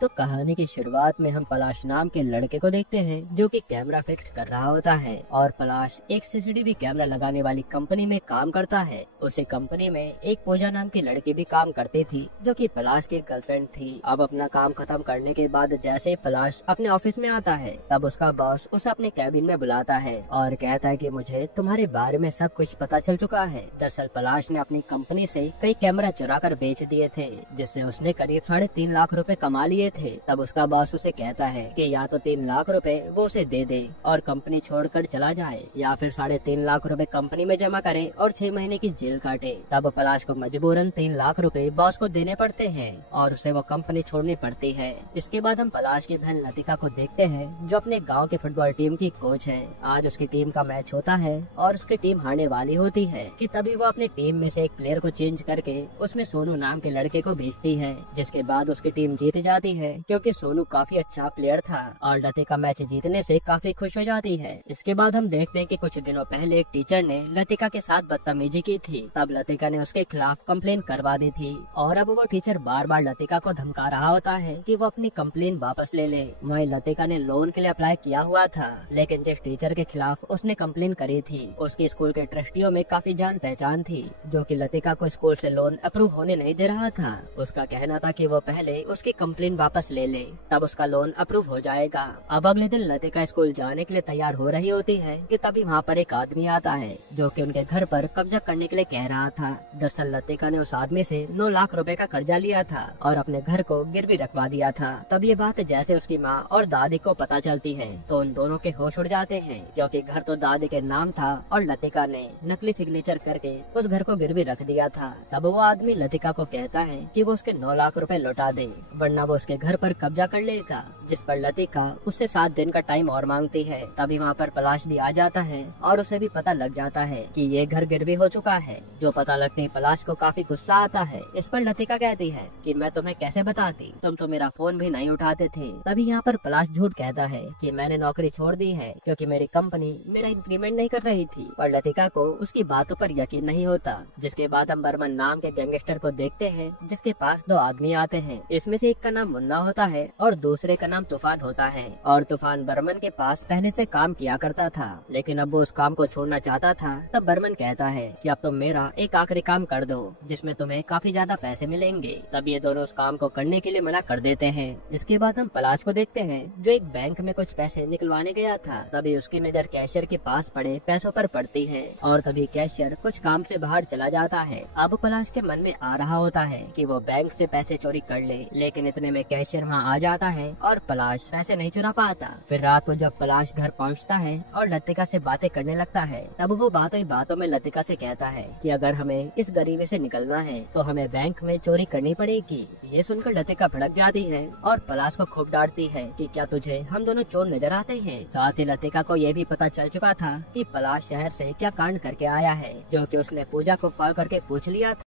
तो कहानी की शुरुआत में हम पलाश नाम के लड़के को देखते हैं जो कि कैमरा फिक्स कर रहा होता है और पलाश एक सीसीटीवी कैमरा लगाने वाली कंपनी में काम करता है। उसी कंपनी में एक पूजा नाम की लड़की भी काम करती थी जो कि पलाश की गर्लफ्रेंड थी। अब अपना काम खत्म करने के बाद जैसे ही पलाश अपने ऑफिस में आता है तब उसका बॉस उसे अपने कैबिन में बुलाता है और कहता है कि मुझे तुम्हारे बारे में सब कुछ पता चल चुका है। दरअसल पलाश ने अपनी कंपनी से कई कैमरा चुरा कर बेच दिए थे जिससे उसने करीब 3.5 लाख रुपए कमा लिए थे। तब उसका बॉस उसे कहता है कि या तो 3 लाख रुपए वो उसे दे दे और कंपनी छोड़कर चला जाए या फिर 3.5 लाख रुपए कंपनी में जमा करे और 6 महीने की जेल काटे। तब पलाश को मजबूरन 3 लाख रुपए बॉस को देने पड़ते हैं और उसे वो कंपनी छोड़नी पड़ती है। इसके बाद हम पलाश की बहन लतिका को देखते हैं जो अपने गाँव की फुटबॉल टीम की कोच है। आज उसकी टीम का मैच होता है और उसकी टीम हारने वाली होती है कि तभी वो अपनी टीम में से एक प्लेयर को चेंज करके उसमें सोनू नाम के लड़के को भेजती है, जिसके बाद उसकी टीम जीत जाती है क्योंकि सोनू काफी अच्छा प्लेयर था और लतिका मैच जीतने से काफी खुश हो जाती है। इसके बाद हम देखते हैं कि कुछ दिनों पहले एक टीचर ने लतिका के साथ बदतमीजी की थी। तब लतिका ने उसके खिलाफ कंप्लेन करवा दी थी और अब वो टीचर बार बार लतिका को धमका रहा होता है कि वो अपनी कंप्लेन वापस ले ले। वहीं लतिका ने लोन के लिए अप्लाई किया हुआ था लेकिन जिस टीचर के खिलाफ उसने कंप्लेन करी थी उसके स्कूल के ट्रस्टियों में काफी जान पहचान थी जो कि लतिका को स्कूल से लोन अप्रूव होने नहीं दे रहा था। उसका कहना था कि वो पहले उसकी कंप्लेन वापस ले ले तब उसका लोन अप्रूव हो जाएगा। अब अगले दिन लतिका स्कूल जाने के लिए तैयार हो रही होती है कि तभी वहाँ पर एक आदमी आता है जो कि उनके घर पर कब्जा करने के लिए कह रहा था। दरअसल लतिका ने उस आदमी से 9 लाख रुपए का कर्जा लिया था और अपने घर को गिरवी रखवा दिया था। तब ये बात जैसे उसकी माँ और दादी को पता चलती है तो उन दोनों के होश उड़ जाते हैं क्योंकि घर तो दादी के नाम था और लतिका ने नकली सिग्नेचर करके उस घर को गिरवी रख दिया था। तब वो आदमी लतिका को कहता है कि वो उसके 9 लाख रुपए लौटा दे वरना वो उसके घर पर कब्जा कर लेगा, जिस पर लतिका उससे 7 दिन का टाइम और मांगती है। तभी वहाँ पर पलाश भी आ जाता है और उसे भी पता लग जाता है कि ये घर गिरवी हो चुका है। जो पता लगते ही पलाश को काफी गुस्सा आता है। इस पर लतिका कहती है कि मैं तुम्हें कैसे बताती, तुम तो मेरा फोन भी नहीं उठाते थे। तभी यहाँ पर पलाश झूठ कहता है कि मैंने नौकरी छोड़ दी है क्योंकि मेरी कंपनी मेरा इंक्रीमेंट नहीं कर रही थी। पर लतिका को उसकी बातों पर यकीन नहीं होता। जिसके बाद हम बर्मन नाम के गैंगस्टर को देखते हैं जिसके पास 2 आदमी आते हैं। इसमें से एक का नाम मुन्ना होता है और दूसरे का नाम तूफान होता है और तूफान बर्मन के पास पहले से काम किया करता था लेकिन अब वो उस काम को छोड़ना चाहता था। तब बर्मन कहता है कि अब तुम मेरा एक आखिरी काम कर दो जिसमें तुम्हें काफी ज्यादा पैसे मिलेंगे। तब ये दोनों उस काम को करने के लिए मना कर देते हैं। इसके बाद हम पलाश को देखते हैं जो एक बैंक में कुछ पैसे निकलवाने गया था। तभी उसकी नजर कैशियर के पास पड़े पैसों पर पड़ती है और तभी कैशियर कुछ काम से बाहर चला जाता है। अब पलाश के मन में आ रहा होता है कि वो बैंक से पैसे चोरी कर ले लेकिन इतने में कैशियर वहाँ आ जाता है और पलाश पैसे नहीं चुरा पाता। फिर रात को जब पलाश घर पहुँचता है और लतिका से बातें करने लगता है तब वो बातों ही बातों में लतिका से कहता है कि अगर हमें इस गरीबी से निकलना है तो हमें बैंक में चोरी करनी पड़ेगी। ये सुनकर लतिका भड़क जाती है और पलाश को खूब डांटती है कि क्या तुझे हम दोनों चोर नजर आते हैं। साथ ही लतिका को ये भी पता चल चुका था कि पलाश शहर से क्या कांड करके आया है जो कि उसने पूजा को कॉल करके पूछ लिया था।